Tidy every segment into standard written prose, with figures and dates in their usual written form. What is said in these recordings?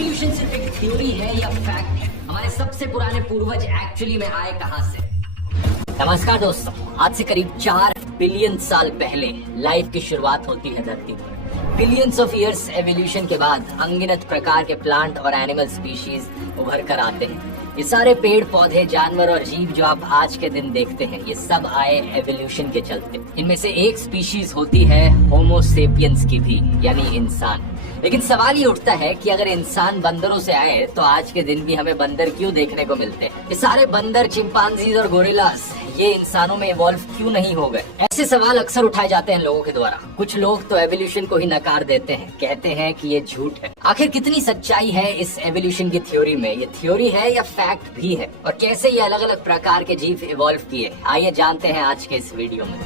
Evolution सिर्फ एक theory है या फैक्ट है? हमारे सबसे पुराने पूर्वज एक्चुअली में आए कहां से? नमस्कार दोस्तों, आज से करीब 4 बिलियन साल पहले लाइफ की शुरुआत होती है धरती पर। बिलियंस ऑफ ईयर्स एवोल्यूशन के बाद अनगिनत प्रकार के प्लांट और एनिमल स्पीशीज उभर कर आते हैं। ये सारे पेड़ पौधे, जानवर और जीव जो आप आज के दिन देखते हैं, ये सब आए एवोल्यूशन के चलते। इनमें से एक स्पीशीज होती है होमो सेपियंस की भी, यानी इंसान। लेकिन सवाल ये उठता है कि अगर इंसान बंदरों से आए तो आज के दिन भी हमें बंदर क्यों देखने को मिलते हैं? ये सारे बंदर, चिंपांजीज और गोरिल्लास ये इंसानों में इवॉल्व क्यों नहीं हो गए? ऐसे सवाल अक्सर उठाए जाते हैं लोगों के द्वारा। कुछ लोग तो एवोल्यूशन को ही नकार देते हैं, कहते हैं कि ये झूठ है। आखिर कितनी सच्चाई है इस एवोल्यूशन की थ्योरी में? ये थ्योरी है या फैक्ट भी है? और कैसे ये अलग अलग प्रकार के जीव इवॉल्व किए, आइए जानते हैं आज के इस वीडियो में।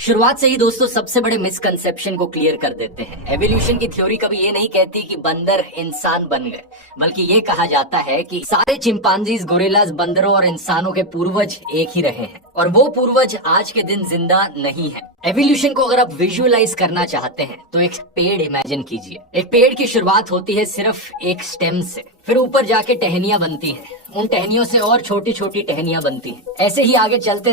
शुरुआत से ही दोस्तों सबसे बड़े मिसकंसेप्शन को क्लियर कर देते हैं। एवोल्यूशन की थ्योरी कभी ये नहीं कहती कि बंदर इंसान बन गए, बल्कि ये कहा जाता है कि सारे चिंपांजीज, गोरिल्लास, बंदरों और इंसानों के पूर्वज एक ही रहे हैं और वो पूर्वज आज के दिन जिंदा नहीं है। एवोल्यूशन को अगर आप विजुअलाइज करना चाहते हैं तो एक पेड़ इमेजिन कीजिए। एक पेड़ की शुरुआत होती है सिर्फ एक स्टेम से, फिर ऊपर जाके टहनियां बनती हैं, उन टहनियों से और छोटी छोटी टहनियां बनती हैं। ऐसे ही आगे चलते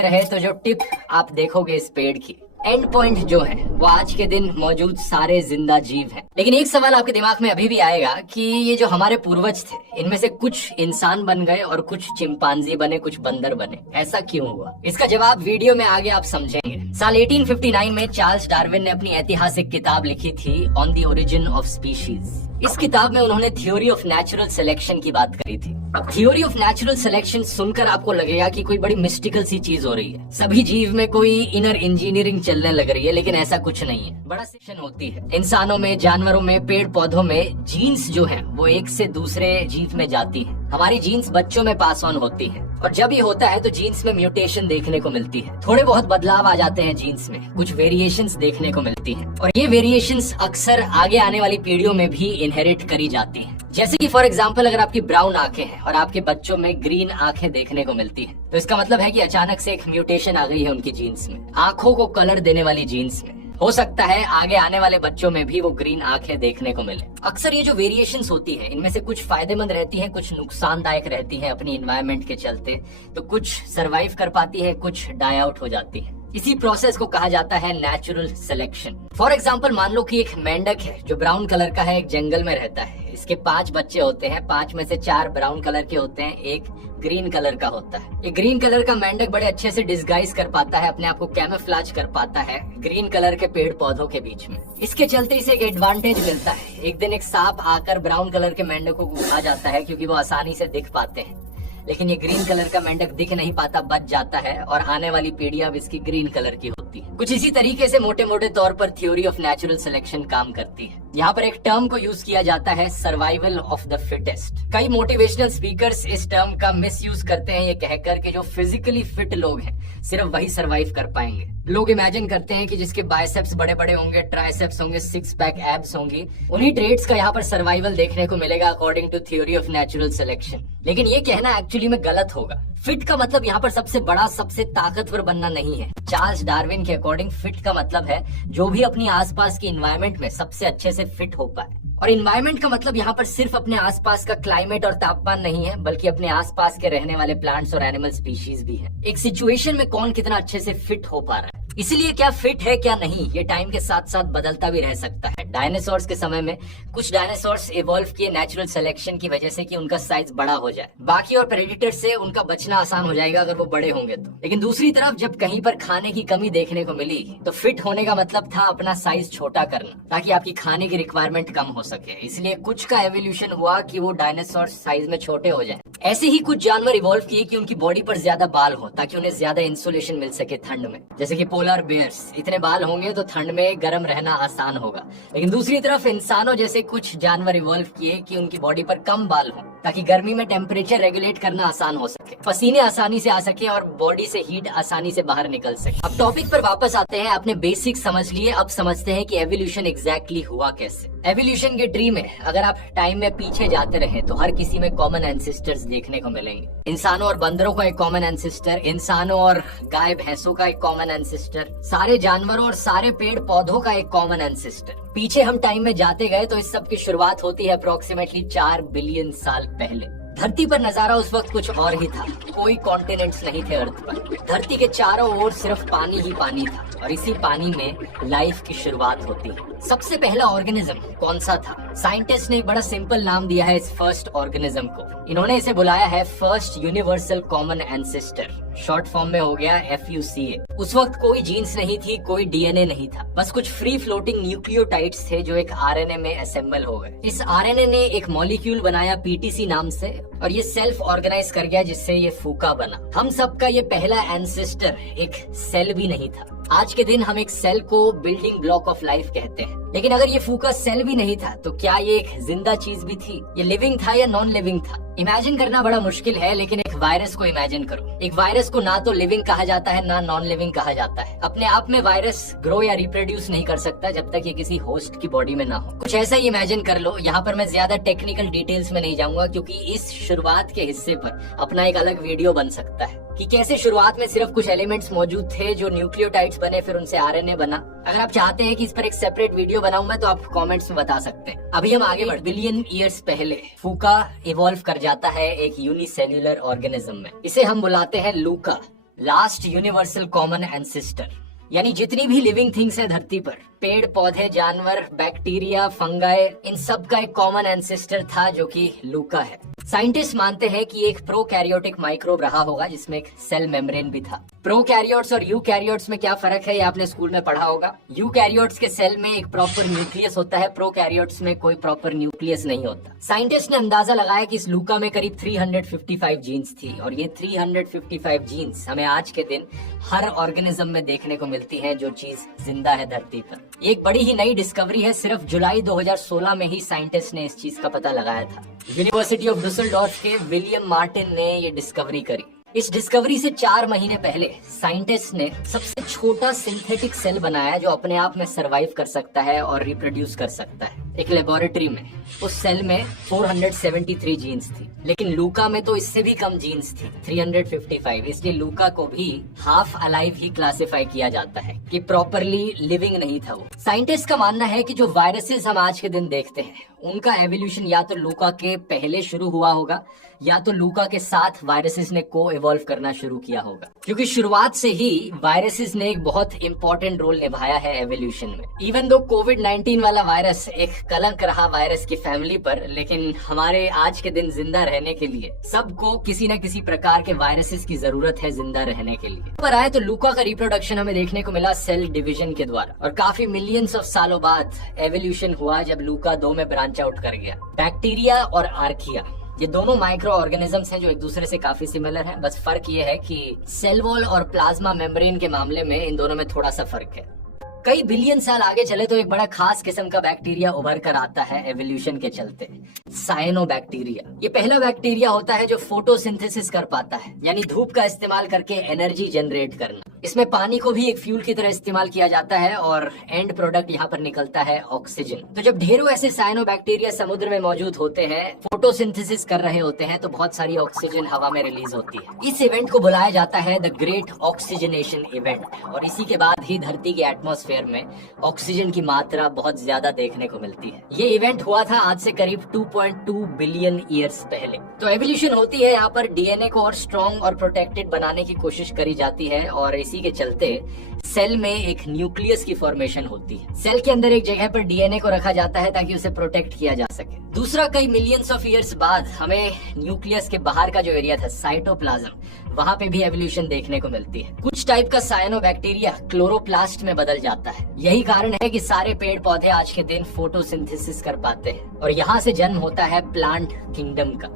रहे तो जो टिप आप देखोगे इस पेड़ की, एंड पॉइंट जो है वो आज के दिन मौजूद सारे जिंदा जीव हैं। लेकिन एक सवाल आपके दिमाग में अभी भी आएगा कि ये जो हमारे पूर्वज थे, इनमें से कुछ इंसान बन गए और कुछ चिंपांजी बने, कुछ बंदर बने, ऐसा क्यों हुआ? इसका जवाब वीडियो में आगे आप समझेंगे। साल 1859 में चार्ल्स डार्विन ने अपनी ऐतिहासिक किताब लिखी थी on the origin of species. इस किताब में उन्होंने थ्योरी ऑफ नेचुरल सिलेक्शन की बात करी थी। अब थ्योरी ऑफ नेचुरल सिलेक्शन सुनकर आपको लगेगा कि कोई बड़ी मिस्टिकल सी चीज हो रही है, सभी जीव में कोई इनर इंजीनियरिंग चलने लग रही है, लेकिन ऐसा कुछ नहीं है। बड़ा सेक्शन होती है इंसानों में, जानवरों में, पेड़ पौधों में। जीन्स जो है वो एक से दूसरे जीव में जाती है। हमारी जीन्स बच्चों में पास ऑन होती है और जब ये होता है तो जीन्स में म्यूटेशन देखने को मिलती है। थोड़े बहुत बदलाव आ जाते हैं जीन्स में, कुछ वेरिएशंस देखने को मिलती हैं और ये वेरिएशंस अक्सर आगे आने वाली पीढ़ियों में भी इनहेरिट करी जाती हैं। जैसे कि फॉर एग्जांपल अगर आपकी ब्राउन आंखें हैं और आपके बच्चों में ग्रीन आंखें देखने को मिलती हैं, तो इसका मतलब है कि अचानक से एक म्यूटेशन आ गई है उनकी जीन्स में, आंखों को कलर देने वाली जीन्स में। हो सकता है आगे आने वाले बच्चों में भी वो ग्रीन आंखें देखने को मिले। अक्सर ये जो वेरिएशंस होती है, इनमें से कुछ फायदेमंद रहती हैं, कुछ नुकसानदायक रहती हैं अपनी एनवायरनमेंट के चलते। तो कुछ सरवाइव कर पाती है, कुछ डाई आउट हो जाती है। इसी प्रोसेस को कहा जाता है नेचुरल सिलेक्शन। फॉर एग्जाम्पल मान लो कि एक मेंढक है जो ब्राउन कलर का है, एक जंगल में रहता है। इसके 5 बच्चे होते हैं, 5 में से 4 ब्राउन कलर के होते हैं, एक ग्रीन कलर का होता है। ये ग्रीन कलर का मेंढक बड़े अच्छे से डिस्गाइज कर पाता है, अपने आप को कैमोफ्लेज कर पाता है ग्रीन कलर के पेड़ पौधों के बीच में। इसके चलते इसे एक एडवांटेज मिलता है। एक दिन एक सांप आकर ब्राउन कलर के मेंढकों को खा जाता है क्योंकि वो आसानी से दिख पाते हैं, लेकिन ये ग्रीन कलर का मेंढक दिख नहीं पाता, बच जाता है और आने वाली पीढ़ियां भी इसकी ग्रीन कलर की होती है। कुछ इसी तरीके से मोटे मोटे तौर पर थ्योरी ऑफ नेचुरल सिलेक्शन काम करती है। यहाँ पर एक टर्म को यूज किया जाता है, सर्वाइवल ऑफ द फिटेस्ट। कई मोटिवेशनल स्पीकर्स इस टर्म का मिस यूज करते हैं ये कहकर कि जो फिजिकली फिट लोग हैं सिर्फ वही सर्वाइव कर पाएंगे। लोग इमेजिन करते हैं कि जिसके बाइसेप्स बड़े बड़े होंगे, ट्राइसेप्स होंगे, 6 पैक एब्स होंगी, उन्हीं ट्रेड्स का यहाँ पर सर्वाइवल देखने को मिलेगा according to theory of natural selection. लेकिन ये कहना एक्चुअली में गलत होगा। फिट का मतलब यहाँ पर सबसे बड़ा, सबसे ताकतवर बनना नहीं है। चार्ल्स डार्विन के अकॉर्डिंग फिट का मतलब है जो भी अपनी आसपास की एनवायरनमेंट में सबसे अच्छे से फिट हो पाए। और एनवायरनमेंट का मतलब यहाँ पर सिर्फ अपने आसपास का क्लाइमेट और तापमान नहीं है, बल्कि अपने आसपास के रहने वाले प्लांट्स और एनिमल स्पीशीज भी है। एक सिचुएशन में कौन कितना अच्छे से फिट हो पा रहा है। इसीलिए क्या फिट है क्या नहीं, ये टाइम के साथ साथ बदलता भी रह सकता है। डायनासोर्स के समय में कुछ डायनासोर्स इवॉल्व किए नेचुरल सिलेक्शन की वजह से कि उनका साइज बड़ा हो जाए, बाकी और प्रेडेटर से उनका बचना आसान हो जाएगा अगर वो बड़े होंगे तो। लेकिन दूसरी तरफ जब कहीं पर खाने की कमी देखने को मिली तो फिट होने का मतलब था अपना साइज छोटा करना, ताकि आपकी खाने की रिक्वायरमेंट कम हो सके। इसलिए कुछ का एवोल्यूशन हुआ कि वो डायनासोर साइज में छोटे हो जाए। ऐसे ही कुछ जानवर इवॉल्व किए कि उनकी बॉडी पर ज्यादा बाल हो, ताकि उन्हें ज्यादा इंसुलेशन मिल सके ठंड में। जैसे कि पोलर बेयर्स, इतने बाल होंगे तो ठंड में गर्म रहना आसान होगा। लेकिन दूसरी तरफ इंसानों जैसे कुछ जानवर इवॉल्व किए कि उनकी बॉडी पर कम बाल हो, ताकि गर्मी में टेम्परेचर रेगुलेट करना आसान हो सके, पसीने आसानी से आ सके और बॉडी से हीट आसानी से बाहर निकल सके। अब टॉपिक पर वापस आते हैं। आपने बेसिक समझ लिए, अब समझते हैं कि एवोल्यूशन एग्जैक्टली हुआ कैसे। एवोल्यूशन के ट्री में अगर आप टाइम में पीछे जाते रहे तो हर किसी में कॉमन एंसेस्टर्स देखने को मिलेंगे। इंसानों और बंदरों का एक कॉमन एंसेस्टर, इंसानों और गाय भैंसों का एक कॉमन एंसेस्टर, सारे जानवरों और सारे पेड़ पौधों का एक कॉमन एंसेस्टर। पीछे हम टाइम में जाते गए तो इस सब की शुरुआत होती है अप्रोक्सीमेटली 4 बिलियन साल पहले। धरती पर नजारा उस वक्त कुछ और ही था। कोई कॉन्टिनेंट्स नहीं थे अर्थ पर। धरती के चारों ओर सिर्फ पानी ही पानी था और इसी पानी में लाइफ की शुरुआत होती है। सबसे पहला ऑर्गेनिज्म कौन सा था? साइंटिस्ट ने एक बड़ा सिंपल नाम दिया है इस फर्स्ट ऑर्गेनिज्म को। इन्होंने इसे बुलाया है first universal common ancestor, short form में हो गया FUCA। उस वक्त कोई जीन्स नहीं थी, कोई DNA नहीं था, बस कुछ फ्री फ्लोटिंग न्यूक्लियोटाइड्स थे जो एक RNA में असेंबल हो गए। इस RNA ने एक मॉलिक्यूल बनाया PTC नाम से और ये सेल्फ ऑर्गेनाइज कर गया, जिससे ये फूका बना। हम सबका ये पहला एंसेस्टर एक सेल भी नहीं था। आज के दिन हम एक सेल को बिल्डिंग ब्लॉक ऑफ लाइफ कहते हैं, लेकिन अगर ये फूका सेल भी नहीं था तो क्या ये एक जिंदा चीज भी थी? ये लिविंग था या नॉन लिविंग था? इमेजिन करना बड़ा मुश्किल है, लेकिन एक वायरस को इमेजिन करो। एक वायरस को ना तो लिविंग कहा जाता है ना नॉन लिविंग कहा जाता है। अपने आप में वायरस ग्रो या रिप्रोड्यूस नहीं कर सकता जब तक ये किसी होस्ट की बॉडी में ना हो। कुछ ऐसा ही इमेजिन कर लो। यहाँ पर मैं ज्यादा टेक्निकल डिटेल्स में नहीं जाऊंगा क्योंकि इस शुरुआत के हिस्से पर अपना एक अलग वीडियो बन सकता है कि कैसे शुरुआत में सिर्फ कुछ एलिमेंट्स मौजूद थे जो न्यूक्लियोटाइड्स बने, फिर उनसे RNA बना। अगर आप चाहते हैं कि इस पर एक सेपरेट वीडियो बनाऊं मैं, तो आप कमेंट्स में बता सकते हैं। अभी हम आगे बढ़। बिलियन ईयर्स पहले फूका इवॉल्व कर जाता है एक यूनिसेल्युलर ऑर्गेनिज्म में। इसे हम बुलाते हैं लूका, लास्ट यूनिवर्सल कॉमन एंसेस्टर। यानी जितनी भी लिविंग थिंग्स है धरती पर, पेड़ पौधे, जानवर, बैक्टीरिया, फंगाई, इन सब का एक कॉमन एंसेस्टर था जो कि लूका है। साइंटिस्ट मानते हैं कि एक प्रोकैरियोटिक माइक्रोब रहा होगा जिसमें एक सेल मेम्ब्रेन भी था। प्रोकैरियोट्स और यूकैरियोट्स में क्या फर्क है ये आपने स्कूल में पढ़ा होगा। यूकैरियोट्स के सेल में एक प्रॉपर न्यूक्लियस होता है, प्रोकैरियोट्स में कोई प्रॉपर न्यूक्लियस नहीं होता। साइंटिस्ट ने अंदाजा लगाया कि इस लूका में करीब 355 जीन्स थी और ये 355 जीन्स हमें आज के दिन हर ऑर्गेनिज्म में देखने को मिलती है जो चीज जिंदा है धरती पर। एक बड़ी ही नई डिस्कवरी है। सिर्फ जुलाई 2016 में ही साइंटिस्ट ने इस चीज का पता लगाया था। यूनिवर्सिटी ऑफ डुसेल्डोर्फ के विलियम मार्टिन ने ये डिस्कवरी करी। इस डिस्कवरी से 4 महीने पहले साइंटिस्ट ने सबसे छोटा सिंथेटिक सेल बनाया जो अपने आप में सरवाइव कर सकता है और रिप्रोड्यूस कर सकता है एक लेबोरेटरी में। उस सेल में 473 जीन्स थी, लेकिन लूका में तो इससे भी कम जीन्स थी, 355। इसलिए लूका को भी हाफ अलाइव ही क्लासिफाई किया जाता है कि प्रॉपरली लिविंग नहीं था वो। साइंटिस्ट का मानना है कि जो वायरसेस हम आज के दिन देखते हैं उनका एवोल्यूशन या तो लूका के पहले शुरू हुआ होगा या तो लूका के साथ वायरसेस ने को इवॉल्व करना शुरू किया होगा, क्योंकि शुरुआत से ही वायरसेस ने एक बहुत इंपॉर्टेंट रोल निभाया है एवोल्यूशन में। इवन दो कोविड-19 वाला वायरस एक कलंक रहा वायरस की फैमिली पर, लेकिन हमारे आज के दिन जिंदा रहने के लिए सबको किसी न किसी प्रकार के वायरसेस की जरूरत है जिंदा रहने के लिए। पर आए तो लूका का रिप्रोडक्शन हमें देखने को मिला सेल डिवीजन के द्वारा, और काफी मिलियंस ऑफ सालों बाद एवोल्यूशन हुआ जब लूका 2 में ब्रांच आउट कर गया। बैक्टीरिया और आर्किया, ये दोनों माइक्रो ऑर्गेनिजम्स हैं जो एक दूसरे से काफी सिमिलर हैं। बस फर्क ये है कि सेल वॉल और प्लाज्मा मेम्ब्रेन के मामले में इन दोनों में थोड़ा सा फर्क है। कई बिलियन साल आगे चले तो एक बड़ा खास किस्म का बैक्टीरिया उभर कर आता है एवोल्यूशन के चलते, साइनोबैक्टीरिया। ये पहला बैक्टीरिया होता है जो फोटोसिंथेसिस कर पाता है, यानी धूप का इस्तेमाल करके एनर्जी जनरेट करना। इसमें पानी को भी एक फ्यूल की तरह इस्तेमाल किया जाता है और एंड प्रोडक्ट यहाँ पर निकलता है ऑक्सीजन। तो जब ढेरों ऐसे साइनोबैक्टीरिया समुद्र में मौजूद होते हैं, फोटोसिंथेसिस कर रहे होते हैं, तो बहुत सारी ऑक्सीजन हवा में रिलीज होती है। इस इवेंट को बुलाया जाता है द ग्रेट ऑक्सीजनेशन इवेंट, और इसी के बाद ही धरती के एटमॉस्फेयर में ऑक्सीजन की मात्रा बहुत ज्यादा देखने को मिलती है। ये इवेंट हुआ था आज से करीब 2.2 बिलियन ईयर्स पहले। तो एवोल्यूशन होती है यहाँ पर डीएनए को और स्ट्रॉन्ग और प्रोटेक्टेड बनाने की कोशिश करी जाती है, और इसी के चलते सेल में एक न्यूक्लियस की फॉर्मेशन होती है। सेल के अंदर एक जगह पर डीएनए को रखा जाता है ताकि उसे प्रोटेक्ट किया जा सके। दूसरा, कई मिलियंस ऑफ ईयर्स बाद हमें न्यूक्लियस के बाहर का जो एरिया था साइटोप्लाज्म, वहाँ पे भी एवोल्यूशन देखने को मिलती है। कुछ टाइप का साइनोबैक्टीरिया क्लोरोप्लास्ट में बदल जाता है। यही कारण है कि सारे पेड़ पौधे आज के दिन फोटोसिंथेसिस कर पाते हैं, और यहाँ से जन्म होता है प्लांट किंगडम का।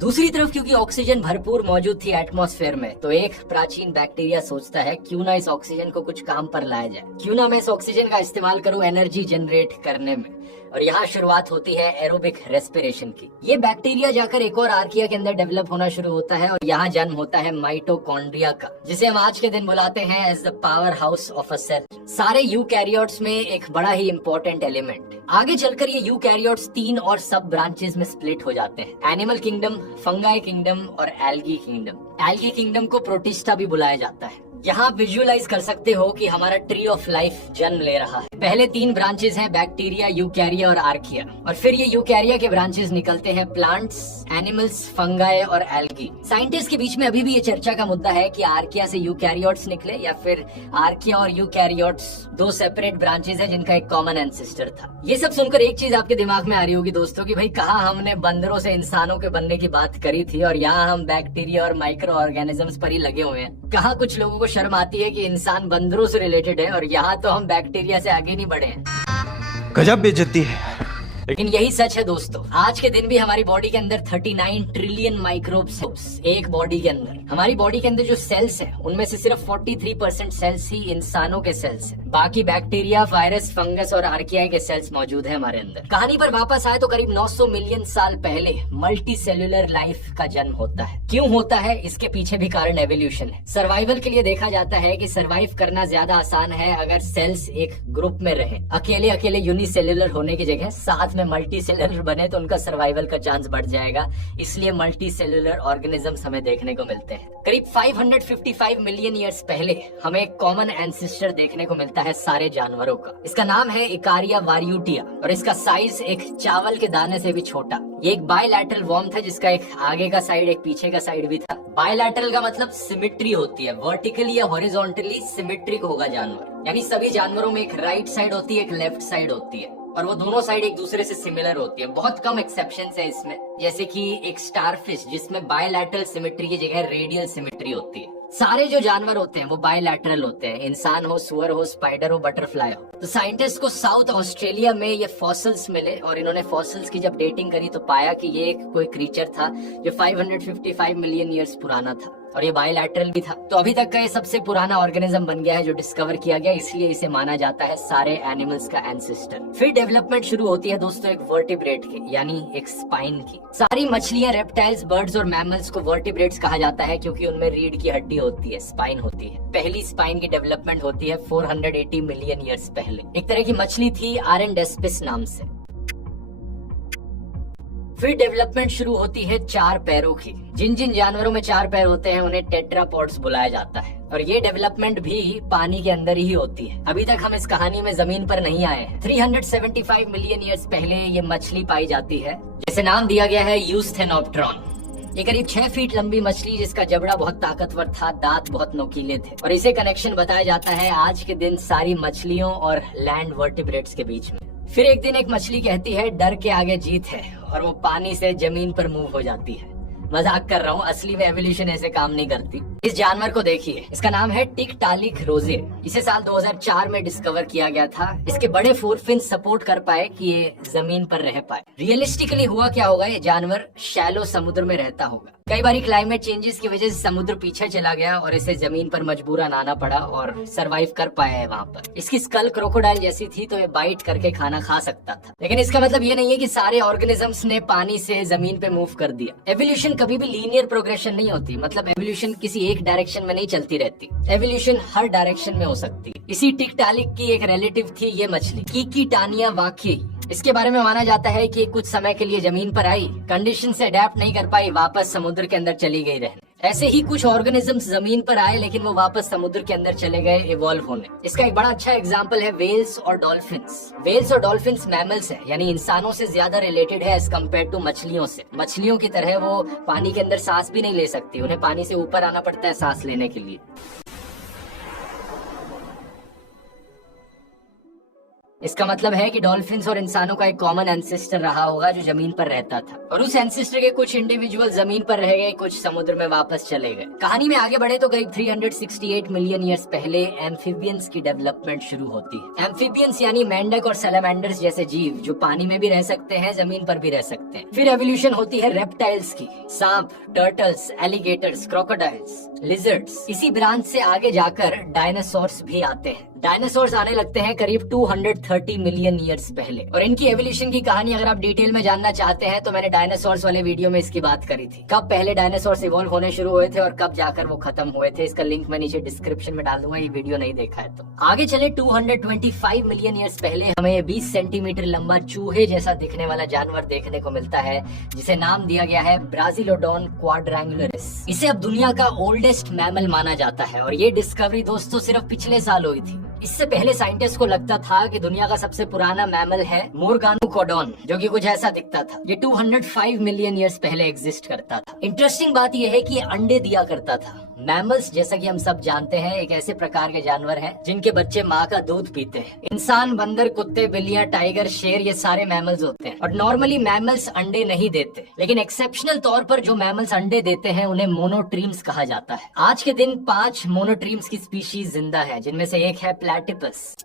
दूसरी तरफ क्योंकि ऑक्सीजन भरपूर मौजूद थी एटमॉस्फेयर में, तो एक प्राचीन बैक्टीरिया सोचता है क्यों ना इस ऑक्सीजन को कुछ काम पर लाया जाए, क्यों ना मैं इस ऑक्सीजन का इस्तेमाल करूं एनर्जी जनरेट करने में। और यहाँ शुरुआत होती है एरोबिक रेस्पिरेशन की। ये बैक्टीरिया जाकर एक और आर्किया के अंदर डेवलप होना शुरू होता है और यहाँ जन्म होता है माइटोकॉन्ड्रिया का, जिसे हम आज के दिन बुलाते हैं as the powerhouse of a cell. सारे यूकैरियोट्स में एक बड़ा ही इंपॉर्टेंट एलिमेंट। आगे चलकर ये यूकैरियोट्स 3 और सब ब्रांचेस में स्प्लिट हो जाते हैं, एनिमल किंगडम, फंगाई किंगडम और एल्गी किंगडम। एल्गी किंगडम को प्रोटिस्टा भी बुलाया जाता है। यहाँ विजुअलाइज कर सकते हो कि हमारा ट्री ऑफ लाइफ जन्म ले रहा है। पहले 3 ब्रांचेस हैं, बैक्टीरिया, यूकैरिया और आर्किया, और फिर ये यूकैरिया के ब्रांचेस निकलते हैं प्लांट्स, एनिमल्स, फंगाई और एल्गी। साइंटिस्ट के बीच में अभी भी ये चर्चा का मुद्दा है कि आर्किया से यूकैरियोट्स निकले या फिर आर्किया और यूकैरियोट्स 2 सेपरेट ब्रांचेस हैं जिनका एक कॉमन एंसेस्टर था। ये सब सुनकर एक चीज आपके दिमाग में आ रही होगी दोस्तों कि भाई कहाँ हमने बंदरों से इंसानों के बनने की बात करी थी और यहाँ हम बैक्टीरिया और माइक्रो ऑर्गेनिजम्स पर ही लगे हुए हैं। कहाँ कुछ लोगों को शर्म आती है कि इंसान बंदरों से रिलेटेड है और यहाँ तो हम बैक्टीरिया से आगे नहीं बढ़े हैं। गजब बेइज्जती है। लेकिन यही सच है दोस्तों, आज के दिन भी हमारी बॉडी के अंदर 39 ट्रिलियन माइक्रोब्स एक बॉडी के अंदर। हमारी बॉडी के अंदर जो सेल्स हैं उनमें से सिर्फ 43% सेल्स ही इंसानों के सेल्स हैं। बाकी बैक्टीरिया, वायरस, फंगस और आर्किया के सेल्स मौजूद है हमारे अंदर। कहानी पर वापस आए तो करीब 900 मिलियन साल पहले मल्टी सेल्यूलर लाइफ का जन्म होता है। क्यों होता है, इसके पीछे भी कारण एवोल्यूशन है। सर्वाइवल के लिए देखा जाता है कि सर्वाइव करना ज्यादा आसान है अगर सेल्स एक ग्रुप में रहे। अकेले अकेले यूनिसेल्यूलर होने की जगह साथ में मल्टी सेल्यूलर बने तो उनका सर्वाइवल का चांस बढ़ जाएगा, इसलिए मल्टी सेल्यूलर ऑर्गेनिजम्स हमें देखने को मिलते हैं। करीब 555 मिलियन ईयर्स पहले हमें एक कॉमन एंसेस्टर देखने को मिलता है सारे जानवरों का। इसका नाम है इकारिया वारियूटिया और इसका साइज एक चावल के दाने से भी छोटा। ये एक बायलैटरल वर्म था जिसका एक आगे का साइड एक पीछे का साइड भी था। बायलैटरल का मतलब सिमेट्री होती है, वर्टिकली या हॉरिजॉन्टली सिमेट्रिक होगा जानवर, यानी सभी जानवरों में एक राइट साइड होती है, एक लेफ्ट साइड होती है और वो दोनों साइड एक दूसरे से सिमिलर होती है। बहुत कम एक्सेप्शंस है इसमें, जैसे कि एक स्टारफिश जिसमें बायलैटरल सिमेट्री की जगह रेडियल सिमेट्री होती है। सारे जो जानवर होते हैं वो बायलैटरल होते हैं, इंसान हो, सुअर हो, स्पाइडर हो, बटरफ्लाई हो। तो साइंटिस्ट को साउथ ऑस्ट्रेलिया में ये फॉसिल्स मिले और इन्होंने फॉसिल्स की जब डेटिंग करी तो पाया कि ये कोई क्रीचर था जो 555 मिलियन ईयर्स पुराना था और ये बायलैटरल भी था। तो अभी तक का ये सबसे पुराना ऑर्गेनिज्म बन गया है जो डिस्कवर किया गया, इसलिए इसे माना जाता है सारे एनिमल्स का एंसेस्टर। फिर डेवलपमेंट शुरू होती है दोस्तों एक वर्टिब्रेट की, यानी एक स्पाइन की। सारी मछलियां, रेप्टाइल्स, बर्ड्स और मैमल्स को वर्टिब्रेट्स कहा जाता है क्योंकि उनमें रीढ़ की हड्डी होती है, स्पाइन होती है। पहली स्पाइन की डेवलपमेंट होती है 480 मिलियन ईयर्स पहले। एक तरह की मछली थी आरेंडेस्पिस नाम से। फिर डेवलपमेंट शुरू होती है 4 पैरों की। जिन जिन जानवरों में 4 पैर होते हैं उन्हें टेट्रापॉड्स बुलाया जाता है और ये डेवलपमेंट भी पानी के अंदर ही होती है। अभी तक हम इस कहानी में जमीन पर नहीं आए हैं। 375 मिलियन ईयर्स पहले ये मछली पाई जाती है जिसे नाम दिया गया है यूस्थेनोप्टेरॉन। ये करीब 6 फीट लंबी मछली जिसका जबड़ा बहुत ताकतवर था, दांत बहुत नोकीले थे और इसे कनेक्शन बताया जाता है आज के दिन सारी मछलियों और लैंड वर्टिब्रेट्स के बीच में। फिर एक दिन एक मछली कहती है डर के आगे जीत है और वो पानी से जमीन पर मूव हो जाती है। मजाक कर रहा हूँ, असली में एवोल्यूशन ऐसे काम नहीं करती। इस जानवर को देखिए, इसका नाम है टिकटालिक रोजे। इसे साल 2004 में डिस्कवर किया गया था। इसके बड़े 4 फिन्स सपोर्ट कर पाए कि ये जमीन पर रह पाए। रियलिस्टिकली हुआ क्या होगा, ये जानवर शैलो समुद्र में रहता होगा। कई बार क्लाइमेट चेंजेस की वजह से समुद्र पीछे चला गया और इसे जमीन पर मजबूरन आना पड़ा और सरवाइव कर पाया है वहाँ पर। इसकी स्कल क्रोकोडाइल जैसी थी तो ये बाइट करके खाना खा सकता था। लेकिन इसका मतलब ये नहीं है कि सारे ऑर्गेनिजम्स ने पानी से जमीन पे मूव कर दिया। एवोल्यूशन कभी भी लीनियर प्रोग्रेशन नहीं होती, मतलब एवोल्यूशन किसी एक डायरेक्शन में नहीं चलती रहती। एवोल्यूशन हर डायरेक्शन में हो सकती है। इसी टिकटालिक की एक रिलेटिव थी ये मछली, कीकीटानिया वाकी। इसके बारे में माना जाता है कि कुछ समय के लिए जमीन पर आई, कंडीशन से अडेप्ट नहीं कर पाई, वापस समुद्र के अंदर चली गई रहने। ऐसे ही कुछ ऑर्गेनिजम्स जमीन पर आए लेकिन वो वापस समुद्र के अंदर चले गए इवॉल्व होने। इसका एक बड़ा अच्छा एग्जांपल है वेल्स और डॉल्फिन्स। वेल्स और डॉल्फिन्स मैमल्स हैं, यानी इंसानों से ज्यादा रिलेटेड है एज कम्पेयर टू मछलियों से। मछलियों की तरह वो पानी के अंदर सांस भी नहीं ले सकती, उन्हें पानी से ऊपर आना पड़ता है सांस लेने के लिए। इसका मतलब है कि डॉल्फिन्स और इंसानों का एक कॉमन एंसेस्टर रहा होगा जो जमीन पर रहता था, और उस एंसेस्टर के कुछ इंडिविजुअल जमीन पर रह गए, कुछ समुद्र में वापस चले गए। कहानी में आगे बढ़े तो करीब 368 मिलियन ईयर्स पहले एम्फीबियंस की डेवलपमेंट शुरू होती है। एम्फीबियंस यानी मेंढक और सैलामेंडर्स जैसे जीव जो पानी में भी रह सकते हैं, जमीन पर भी रह सकते हैं। फिर एवोल्यूशन होती है रेप्टाइल्स की, सांप, टर्टल्स, एलिगेटर्स, क्रोकोडाइल्स, लिजर्ड्स। इसी ब्रांच से आगे जाकर डायनासोर्स भी आते हैं। डायनासोर्स आने लगते हैं करीब 230 मिलियन ईयर्स पहले, और इनकी एवोल्यूशन की कहानी अगर आप डिटेल में जानना चाहते हैं तो मैंने डायनासोर्स वाले वीडियो में इसकी बात करी थी। कब पहले डायनासोर्स इवॉल्व होने शुरू हुए थे और कब जाकर वो खत्म हुए थे, इसका लिंक मैं नीचे डिस्क्रिप्शन में डाल दूंगा, ये वीडियो नहीं देखा है तो। आगे चले 225 मिलियन ईयर्स पहले हमें 20 सेंटीमीटर लंबा चूहे जैसा दिखने वाला जानवर देखने को मिलता है, जिसे नाम दिया गया है ब्राजिलोडोन क्वाड्रैंगुलरिस। इसे अब दुनिया का ओल्डेस्ट मैमल माना जाता है, और ये डिस्कवरी दोस्तों सिर्फ पिछले साल हुई थी। इससे पहले साइंटिस्ट को लगता था कि दुनिया का सबसे पुराना मैमल है मोरगानुकोडोन, जो कि कुछ ऐसा दिखता था। ये 205 मिलियन ईयर्स पहले एग्जिस्ट करता था। इंटरेस्टिंग बात यह है कि ये अंडे दिया करता था। मैमल्स, जैसा कि हम सब जानते हैं, एक ऐसे प्रकार के जानवर हैं जिनके बच्चे माँ का दूध पीते हैं। इंसान, बंदर, कुत्ते, बिल्लियां, टाइगर, शेर, ये सारे मैमल्स होते हैं, और नॉर्मली मैमल्स अंडे नहीं देते, लेकिन एक्सेप्शनल तौर पर जो मैमल्स अंडे देते हैं उन्हें मोनोट्रीम्स कहा जाता है। आज के दिन 5 मोनोट्रीम्स की स्पीशीज जिंदा है, जिनमें से एक है प्लैटिपस।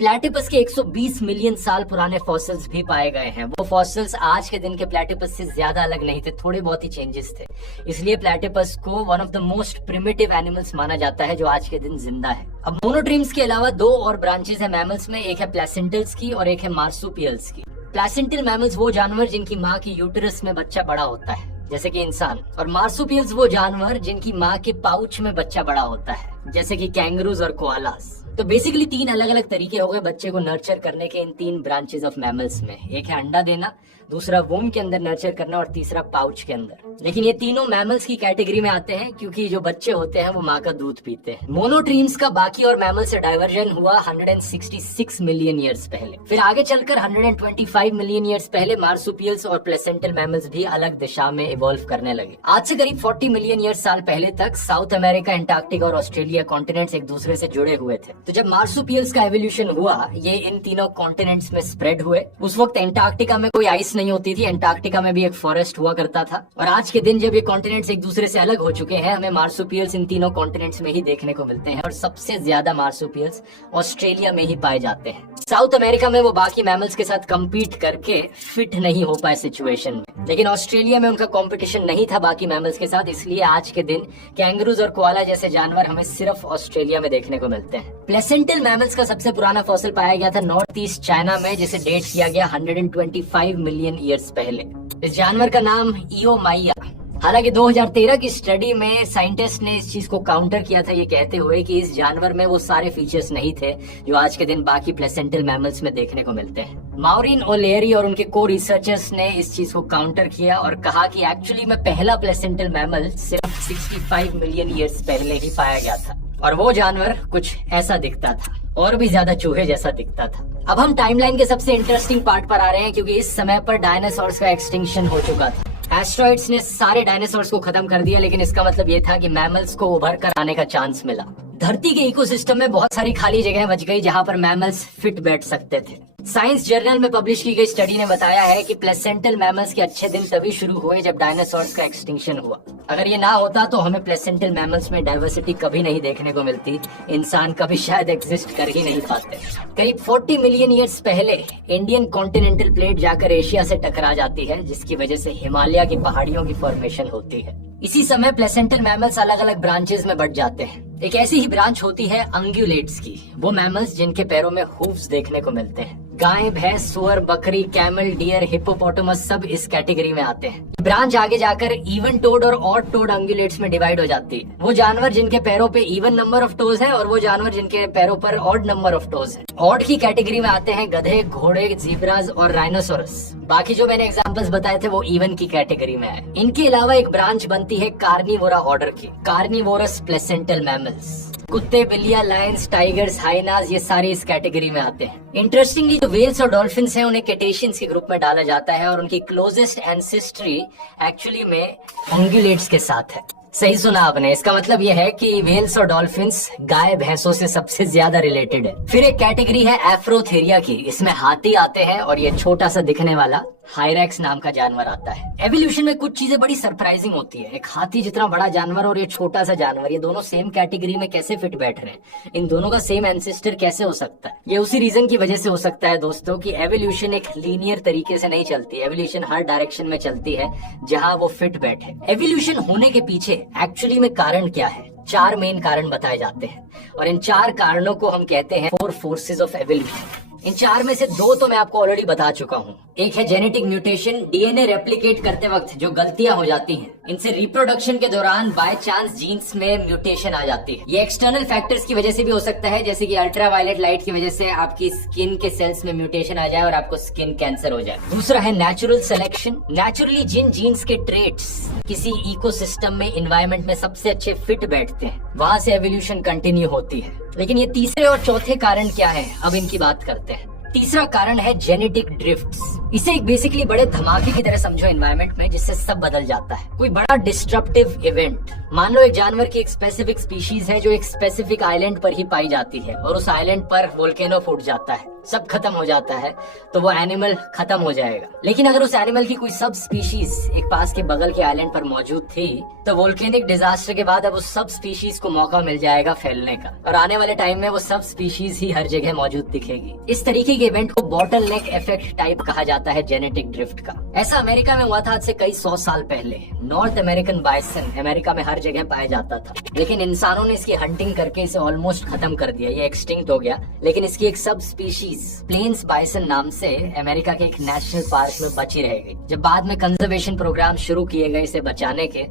प्लैटिपस के 120 मिलियन साल पुराने फॉसिल्स भी पाए गए हैं। वो फॉसिल्स आज के दिन के प्लैटिपस से ज्यादा अलग नहीं थे, थोड़े बहुत ही चेंजेस थे। इसलिए प्लैटिपस को one of the most primitive animals माना जाता है जो आज के दिन जिंदा है। अब मोनोट्रीम्स के अलावा 2 और ब्रांचेस है मैमल्स में, एक है प्लेसेंटल्स की और एक है मार्सुपियल्स की। प्लेसेंटल मैमल्स वो जानवर जिनकी माँ की यूटेरस में बच्चा बड़ा होता है, जैसे कि इंसान, और मार्सुपियल्स वो जानवर जिनकी माँ के पाउच में बच्चा बड़ा होता है, जैसे कि कैंगरूज और कोआलास। तो बेसिकली 3 अलग अलग तरीके हो गए बच्चे को नर्चर करने के इन 3 ब्रांचेस ऑफ मैमल्स में। एक है अंडा देना, दूसरा वोम के अंदर नर्चर करना, और तीसरा पाउच के अंदर। लेकिन ये तीनों मैमल्स की कैटेगरी में आते हैं क्योंकि जो बच्चे होते हैं वो माँ का दूध पीते हैं। मोनोट्रीम्स का बाकी और मैमल से डाइवर्जन हुआ 166 मिलियन ईयर्स पहले। फिर आगे चलकर 125 मिलियन ईयर्स पहले मार्सुपियल्स और प्लेसेंटल मैमल्स भी अलग दिशा में इवॉल्व करने लगे। आज से करीब 40 मिलियन ईयर्स साल पहले तक साउथ अमेरिका, एंटार्क्टिका और ऑस्ट्रेलिया कॉन्टिनेंट्स एक दूसरे से जुड़े हुए थे। तो जब मार्सुपियल्स का एवोल्यूशन हुआ, ये इन तीनों कॉन्टिनेंट्स में स्प्रेड हुए। उस वक्त एंटार्क्टिका में कोई आइस नहीं होती थी, एंटार्क्टिका में भी एक फॉरेस्ट हुआ करता था। और आज के दिन जब ये कॉन्टिनेंट्स एक दूसरे से अलग हो चुके हैं, हमें मार्सुपियल्स इन तीनों कॉन्टिनेंट्स में ही देखने को मिलते हैं, और सबसे ज्यादा मार्सुपियल्स ऑस्ट्रेलिया में ही पाए जाते हैं। साउथ अमेरिका में वो बाकी मैमल्स के साथ कम्पीट करके फिट नहीं हो पाए सिचुएशन में, लेकिन ऑस्ट्रेलिया में उनका कंपटीशन नहीं था बाकी मैमल्स के साथ, इसलिए आज के दिन कैंगरूज और कोआला जैसे जानवर हमें सिर्फ ऑस्ट्रेलिया में देखने को मिलते हैं। प्लेसेंटल मैमल्स का सबसे पुराना फॉसिल पाया गया था नॉर्थ ईस्ट चाइना में, जिसे डेट किया गया 125 मिलियन ईयर्स पहले। इस जानवर का नाम इओमाइया। हालांकि 2013 की स्टडी में साइंटिस्ट ने इस चीज को काउंटर किया था, ये कहते हुए कि इस जानवर में वो सारे फीचर्स नहीं थे जो आज के दिन बाकी प्लेसेंटल मैमल्स में देखने को मिलते हैं। माउरिन ओलेरी और उनके को रिसर्चर्स ने इस चीज को काउंटर किया और कहा कि एक्चुअली में पहला प्लेसेंटल मैमल सिर्फ 65 मिलियन ईयर्स पहले ही पाया गया था, और वो जानवर कुछ ऐसा दिखता था, और भी ज्यादा चूहे जैसा दिखता था। अब हम टाइमलाइन के सबसे इंटरेस्टिंग पार्ट पर आ रहे हैं, क्योंकि इस समय पर डायनासोर्स का एक्सटिंक्शन हो चुका था। एस्ट्रॉइड्स ने सारे डायनासोर्स को खत्म कर दिया, लेकिन इसका मतलब ये था कि मैमल्स को उभर कर आने का चांस मिला। धरती के इकोसिस्टम में बहुत सारी खाली जगह बच गई जहां पर मैमल्स फिट बैठ सकते थे। साइंस जर्नल में पब्लिश की गई स्टडी ने बताया है कि प्लेसेंटल मैमल्स के अच्छे दिन तभी शुरू हुए जब डायनासोर्स का एक्सटिंक्शन हुआ। अगर ये ना होता तो हमें प्लेसेंटल मैमल्स में डाइवर्सिटी कभी नहीं देखने को मिलती, इंसान कभी शायद एग्जिस्ट कर ही नहीं पाते। करीब 40 मिलियन ईयर्स पहले इंडियन कॉन्टिनेंटल प्लेट जाकर एशिया से टकरा जाती है, जिसकी वजह से हिमालय की पहाड़ियों की फॉर्मेशन होती है। इसी समय प्लेसेंटल मैमल्स अलग अलग ब्रांचेस में बट जाते हैं। एक ऐसी ही ब्रांच होती है अंग्युलेट्स की, वो मैमल्स जिनके पैरों में हूफ्स देखने को मिलते हैं। गाय, भैंस, सुअर, बकरी, कैमल, डियर, हिप्पोपोटामस सब इस कैटेगरी में आते हैं। ब्रांच आगे जाकर इवन टोड और ऑड टोड अंग्युलेट्स में डिवाइड हो जाती है। वो जानवर जिनके पैरों पे इवन नंबर ऑफ टोज है और वो जानवर जिनके पैरों पर ऑड नंबर ऑफ टोज है। ऑड की कैटेगरी में आते हैं गधे, घोड़े, जीब्रास और राइनोसोरस। बाकी जो मैंने एग्जांपल्स बताए थे वो इवन की कैटेगरी में है। इनके अलावा एक ब्रांच बनती है कार्निवोरा ऑर्डर की, कार्निवोरस प्लेसेंटल मैमल्स। कुत्ते, बिल्लियां, लायंस, टाइगर्स, हाइनास ये सारे इस कैटेगरी में आते हैं। इंटरेस्टिंगली जो वेल्स और डॉल्फिन्स हैं उन्हें केटेशियंस के ग्रुप में डाला जाता है और उनकी क्लोजेस्ट एंसेस्ट्री एक्चुअली में अंग्युलेट्स के साथ है। सही सुना आपने। इसका मतलब ये है कि वेल्स और डॉल्फिन्स गाय भैंसों से सबसे ज्यादा रिलेटेड है। फिर एक कैटेगरी है एफ्रोथेरिया की, इसमें हाथी आते हैं और ये छोटा सा दिखने वाला हायरैक्स नाम का जानवर आता है। एवोल्यूशन में कुछ चीजें बड़ी सरप्राइजिंग होती है। एक हाथी जितना बड़ा जानवर और ये छोटा सा जानवर, ये दोनों सेम कैटेगरी में कैसे फिट बैठ रहे हैं? इन दोनों का सेम एंसेस्टर कैसे हो सकता है? ये उसी रीजन की वजह से हो सकता है दोस्तों कि एवोल्यूशन एक लीनियर तरीके से नहीं चलती। एवोल्यूशन हर डायरेक्शन में चलती है जहां वो फिट बैठे। एवोल्यूशन होने के पीछे एक्चुअली में कारण क्या है? 4 मेन कारण बताए जाते हैं और इन 4 कारणों को हम कहते हैं 4 फोर्सेस ऑफ एवोल्यूशन। इन 4 में से 2 तो मैं आपको ऑलरेडी बता चुका हूँ। एक है जेनेटिक म्यूटेशन, डीएनए रेप्लिकेट करते वक्त जो गलतियां हो जाती हैं, इनसे रिप्रोडक्शन के दौरान बाय चांस जीन्स में म्यूटेशन आ जाती है। ये एक्सटर्नल फैक्टर्स की वजह से भी हो सकता है, जैसे कि अल्ट्रावायलेट लाइट की वजह से आपकी स्किन के सेल्स में म्यूटेशन आ जाए और आपको स्किन कैंसर हो जाए। दूसरा है नेचुरल सिलेक्शन। नेचुरली जिन जीन्स के ट्रेट्स किसी इकोसिस्टम में, एनवायरनमेंट में सबसे अच्छे फिट बैठते हैं, वहां से एवोल्यूशन कंटिन्यू होती है। लेकिन ये तीसरे और चौथे कारण क्या है, अब इनकी बात करते हैं। तीसरा कारण है जेनेटिक ड्रिफ्ट्स। इसे एक बेसिकली बड़े धमाके की तरह समझो एनवायरनमेंट में, जिससे सब बदल जाता है। कोई बड़ा डिस्ट्रप्टिव इवेंट, मान लो एक जानवर की एक स्पेसिफिक स्पीशीज है जो एक स्पेसिफिक आइलैंड पर ही पाई जाती है और उस आइलैंड पर वोल्केनो फूट जाता है, सब खत्म हो जाता है, तो वो एनिमल खत्म हो जाएगा। लेकिन अगर उस एनिमल की कोई सब स्पीशीज एक पास के बगल के आइलैंड पर मौजूद थी, तो वोल्केनिक डिजास्टर के बाद अब उस सब स्पीशीज को मौका मिल जाएगा फैलने का और आने वाले टाइम में वो सब स्पीशीज ही हर जगह मौजूद दिखेगी। इस तरीके के इवेंट को बॉटल नेक इफेक्ट टाइप कहा जाता है जेनेटिक ड्रिफ्ट का। ऐसा अमेरिका में हुआ था आज से कई 100 साल पहले। नॉर्थ अमेरिकन बाइसन अमेरिका में हर जगह पाया जाता था, लेकिन इंसानों ने इसकी हंटिंग करके इसे ऑलमोस्ट खत्म कर दिया, ये एक्सटिंक्ट हो गया। लेकिन इसकी एक सब स्पीशीज प्लेन्स बाइसन नाम से अमेरिका के एक नेशनल पार्क में बची रह गई। जब बाद में कंजर्वेशन प्रोग्राम शुरू किए गए इसे बचाने के,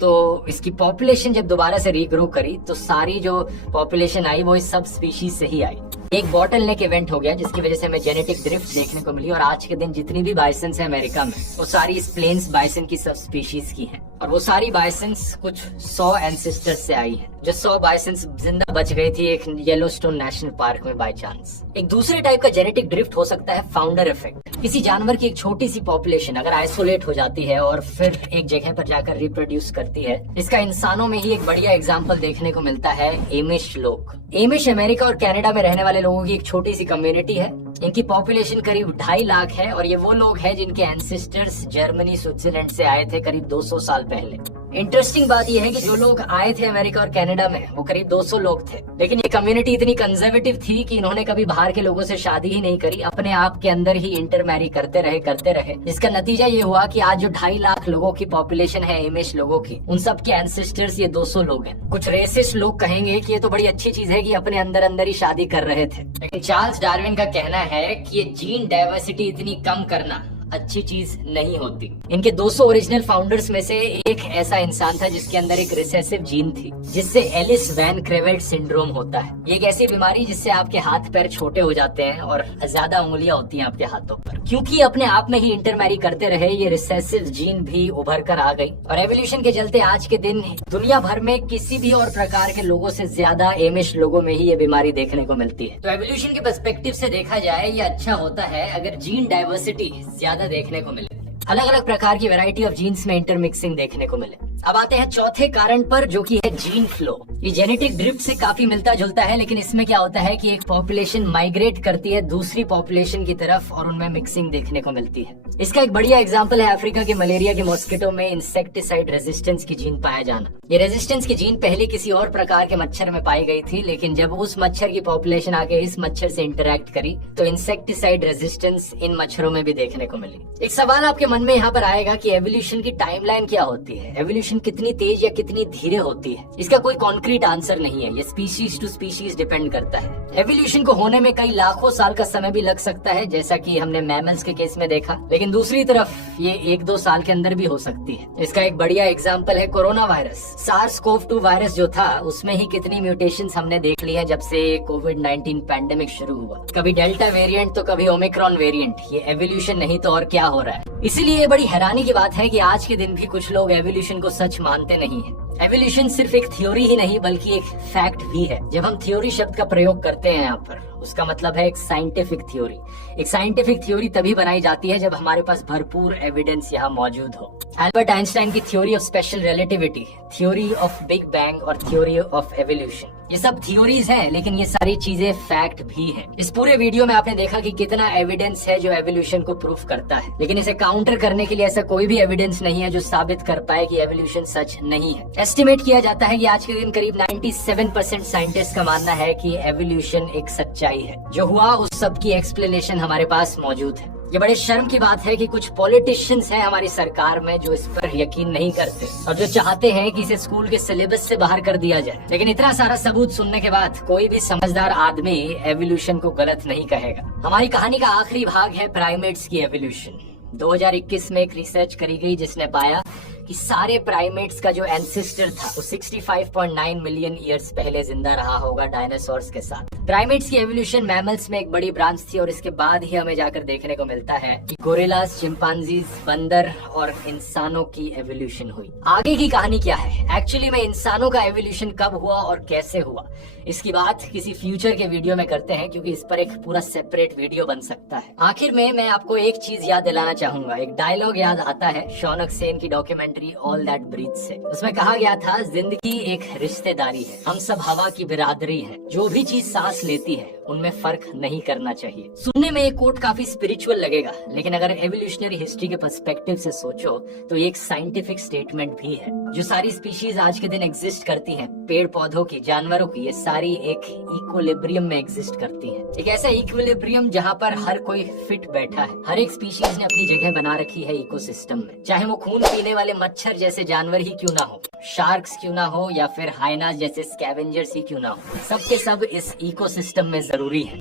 तो इसकी पॉपुलेशन जब दोबारा से रीग्रो करी तो सारी जो पॉपुलेशन आई वो इस सब स्पीशीज से ही आई। एक बॉटल नेक इवेंट हो गया जिसकी वजह से हमें जेनेटिक ड्रिफ्ट देखने को मिली और आज के दिन जितनी भी बाइसन है अमेरिका में, वो सारी इस प्लेन्स बाइसन की सब स्पीशीज की हैं और वो सारी बाइसन कुछ 100 एंसेस्टर्स से आई हैं। जो 100 बाइसन जिंदा बच गई थी एक येलोस्टोन नेशनल पार्क में बाय चांस। एक दूसरे टाइप का जेनेटिक ड्रिफ्ट हो सकता है फाउंडर इफेक्ट। किसी जानवर की एक छोटी सी पॉपुलेशन अगर आइसोलेट हो जाती है और फिर एक जगह पर जाकर रिप्रोड्यूस करती है, इसका इंसानों में ही एक बढ़िया एग्जाम्पल देखने को मिलता है एमिश लोग। एमिश अमेरिका और कनाडा में रहने वाले लोगों की एक छोटी सी कम्युनिटी है। इनकी पॉपुलेशन करीब 2.5 लाख है और ये वो लोग हैं जिनके एंसेस्टर्स जर्मनी, स्विट्जरलैंड से आए थे करीब 200 साल पहले। इंटरेस्टिंग बात यह है कि जो लोग आए थे अमेरिका और कनाडा में वो करीब 200 लोग थे, लेकिन ये कम्युनिटी इतनी कंजर्वेटिव थी कि इन्होंने कभी बाहर के लोगों से शादी ही नहीं करी, अपने आप के अंदर ही इंटरमैरी करते रहे। जिसका नतीजा ये हुआ कि आज जो 2.5 लाख लोगों की पॉपुलेशन है एमिश लोगों की, उन सब के एंसेस्टर्स ये 200 लोग हैं। कुछ रेसिस्ट लोग कहेंगे कि ये तो बड़ी अच्छी चीज है कि अपने अंदर ही शादी कर रहे थे, लेकिन चार्ल्स डार्विन का कहना है कि ये जीन डाइवर्सिटी इतनी कम करना अच्छी चीज नहीं होती। इनके 200 ओरिजिनल फाउंडर्स में से एक ऐसा इंसान था जिसके अंदर एक रिसेसिव जीन थी जिससे एलिस वैन क्रेवेट सिंड्रोम होता है। ये एक ऐसी बीमारी जिससे आपके हाथ पैर छोटे हो जाते हैं और ज्यादा उंगलियां होती हैं आपके हाथों पर। क्योंकि अपने आप में ही इंटरमैरी करते रहे, ये रिसेसिव जीन भी उभर कर आ गई और एवोल्यूशन के चलते आज के दिन दुनिया भर में किसी भी और प्रकार के लोगों से ज्यादा एमिश लोगों में ही ये बीमारी देखने को मिलती है। तो एवोल्यूशन के पर्सपेक्टिव से देखा जाए ये अच्छा होता है अगर जीन डाइवर्सिटी ज्यादा देखने को मिले, अलग अलग प्रकार की वैरायटी ऑफ जीन्स में इंटरमिक्सिंग देखने को मिले। अब आते हैं चौथे कारण पर, जो कि है जीन फ्लो। ये जेनेटिक ड्रिफ्ट से काफी मिलता जुलता है, लेकिन इसमें क्या होता है कि एक पॉपुलेशन माइग्रेट करती है दूसरी पॉपुलेशन की तरफ और उनमें मिक्सिंग देखने को मिलती है। इसका एक बढ़िया एग्जांपल है अफ्रीका के मलेरिया के मॉस्किटो में इंसेक्टिसाइड रेजिस्टेंस की जीन पाया जाना। ये रेजिस्टेंस की जीन पहले किसी और प्रकार के मच्छर में पाई गई थी, लेकिन जब उस मच्छर की पॉपुलेशन आके इस मच्छर से इंटरेक्ट करी तो इंसेक्टिसाइड रेजिस्टेंस इन मच्छरों में भी देखने को मिली। एक सवाल आपके मन में यहाँ पर आएगा कि एवोल्यूशन की टाइमलाइन क्या होती है, एवोल्यूशन कितनी तेज या कितनी धीरे होती है? इसका कोई कॉन्क्रीट आंसर नहीं है, ये स्पीशीज टू स्पीशीज डिपेंड करता है। एवोल्यूशन को होने में कई लाखों साल का समय भी लग सकता है, जैसा कि हमने मैमल्स के केस में देखा, लेकिन दूसरी तरफ ये 1-2 साल के अंदर भी हो सकती है। इसका एक बढ़िया एग्जाम्पल है कोरोना वायरस। SARS-CoV-2 वायरस जो था उसमें ही कितनी म्यूटेशंस हमने देख ली है जब से कोविड-19 पैंडेमिक शुरू हुआ। कभी डेल्टा वेरिएंट तो कभी ओमिक्रॉन वेरिएंट। ये एवोल्यूशन नहीं तो और क्या हो रहा है। इसी इसीलिए ये बड़ी हैरानी की बात है कि आज के दिन भी कुछ लोग एवोल्यूशन को सच मानते नहीं है। एवोल्यूशन सिर्फ एक थ्योरी ही नहीं बल्कि एक फैक्ट भी है। जब हम थ्योरी शब्द का प्रयोग करते हैं यहाँ पर, उसका मतलब है एक साइंटिफिक थ्योरी। एक साइंटिफिक थ्योरी तभी बनाई जाती है जब हमारे पास भरपूर एविडेंस यहाँ मौजूद हो। एल्बर्ट आइंस्टाइन की theory of special relativity, theory of big bang और थ्योरी ऑफ एवोल्यूशन, ये सब थ्योरीज हैं, लेकिन ये सारी चीजें फैक्ट भी हैं। इस पूरे वीडियो में आपने देखा कि कितना एविडेंस है जो एवोल्यूशन को प्रूफ करता है, लेकिन इसे काउंटर करने के लिए ऐसा कोई भी एविडेंस नहीं है जो साबित कर पाए कि एवोल्यूशन सच नहीं है। एस्टिमेट किया जाता है कि आज के दिन करीब 97% साइंटिस्ट का मानना है कि एवोल्यूशन एक सच्चाई है। जो हुआ उस सब की एक्सप्लेनेशन हमारे पास मौजूद है। ये बड़े शर्म की बात है कि कुछ पॉलिटिशियंस हैं हमारी सरकार में जो इस पर यकीन नहीं करते और जो चाहते हैं कि इसे स्कूल के सिलेबस से बाहर कर दिया जाए। लेकिन इतना सारा सबूत सुनने के बाद कोई भी समझदार आदमी एवोल्यूशन को गलत नहीं कहेगा। हमारी कहानी का आखिरी भाग है प्राइमेट्स की एवोल्यूशन। 2021 में एक रिसर्च करी गई जिसने पाया कि सारे प्राइमेट्स का जो एंसेस्टर था वो 65.9 मिलियन ईयर्स पहले जिंदा रहा होगा डायनासोर्स के साथ। प्राइमेट्स की एवोल्यूशन मैमल्स में एक बड़ी ब्रांच थी और इसके बाद ही हमें जाकर देखने को मिलता है कि गोरिल्लास, चिंपांजीज, बंदर और इंसानों की एवोल्यूशन हुई। आगे की कहानी क्या है, एक्चुअली में इंसानों का एवोल्यूशन कब हुआ और कैसे हुआ, इसकी बात किसी फ्यूचर के वीडियो में करते हैं क्योंकि इस पर एक पूरा सेपरेट वीडियो बन सकता है। आखिर में मैं आपको एक चीज याद दिलाना चाहूंगा। एक डायलॉग याद आता है शौनक सेन की डॉक्यूमेंट्री ऑल दैट ब्रीथ से। उसमें कहा गया था, जिंदगी एक रिश्तेदारी है, हम सब हवा की बिरादरी है, जो भी चीज सांस लेती है उनमें फर्क नहीं करना चाहिए। सुनने में एक कोट काफी स्पिरिचुअल लगेगा, लेकिन अगर एवोल्यूशनरी हिस्ट्री के पर्सपेक्टिव से सोचो तो ये एक साइंटिफिक स्टेटमेंट भी है। जो सारी स्पीशीज आज के दिन एग्जिस्ट करती हैं, पेड़ पौधों की, जानवरों की, ये सारी एक इक्विलिब्रियम में एग्जिस्ट करती हैं। एक ऐसा इक्विलिब्रियम जहाँ पर हर कोई फिट बैठा है। हर एक स्पीशीज ने अपनी जगह बना रखी है इकोसिस्टम में, चाहे वो खून पीने वाले मच्छर जैसे जानवर ही क्यों ना हो, शार्क्स क्यों ना हो, या फिर हाइनास जैसे स्कैवेंजर्स ही क्यों ना हो, सब के सब इस इकोसिस्टम में जरूरी है।